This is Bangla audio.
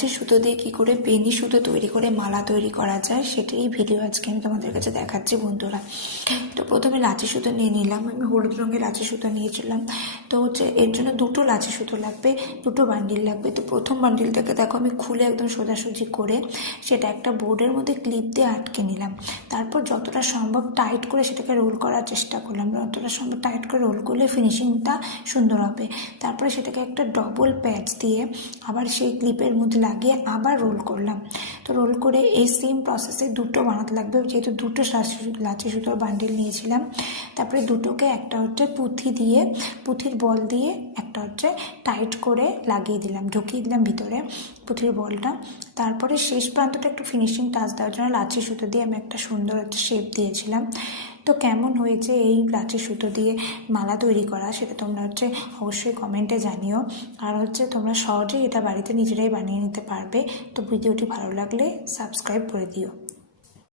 লাচি সুতো দিয়ে কী করে বেনি সুতো তৈরি করে মালা তৈরি করা যায় সেটাই ভিডিও আজকে আমি তোমাদের কাছে দেখাচ্ছি বন্ধুরা। তো প্রথমে লাচি সুতো নিয়ে নিলাম, আমি হলুদ রঙের লাচি সুতো নিয়েছিলাম। তো হচ্ছে এর জন্য দুটো লাচি সুতো লাগবে, দুটো বান্ডিল লাগবে। তো প্রথম বান্ডিলটাকে দেখো আমি খুলে একদম সোজাসুজি করে সেটা একটা বোর্ডের মধ্যে ক্লিপ দিয়ে আটকে নিলাম। তারপর যতটা সম্ভব টাইট করে সেটাকে রোল করার চেষ্টা করলাম, যতটা সম্ভব টাইট করে রোল করলে ফিনিশিংটা সুন্দর হবে। তারপরে সেটাকে একটা ডবল প্যাচ দিয়ে আবার সেই ক্লিপের মধ্যে লাগিয়ে আবার রোল করলাম। তো রোল করে এই সেম প্রসেসে দুটো বানাতে লাগবে, যেহেতু দুটো লাচি সুতোর বান্ডিল নিয়েছিলাম। তারপরে দুটোকে একটা হচ্ছে পুঁথির বল দিয়ে একটা হচ্ছে টাইট করে লাগিয়ে দিলাম, ঢুকিয়ে দিলাম ভিতরে পুঁথির বলটা। তারপরে শেষ প্রান্তটা একটু ফিনিশিং টাচ দেওয়ার জন্য লাচি সুতো দিয়ে আমি একটা সুন্দর একটা শেপ দিয়েছিলাম। তো কেমন হয়েছে এই লাচি সুতো দিয়ে মালা তৈরি করা সেটা তোমরা হচ্ছে অবশ্যই কমেন্টে জানিও। আর হচ্ছে তোমরা সহজেই এটা বাড়িতে নিজেরাই বানিয়ে নিতে পারবে। তো ভিডিওটি ভালো লাগলে সাবস্ক্রাইব করে দিও।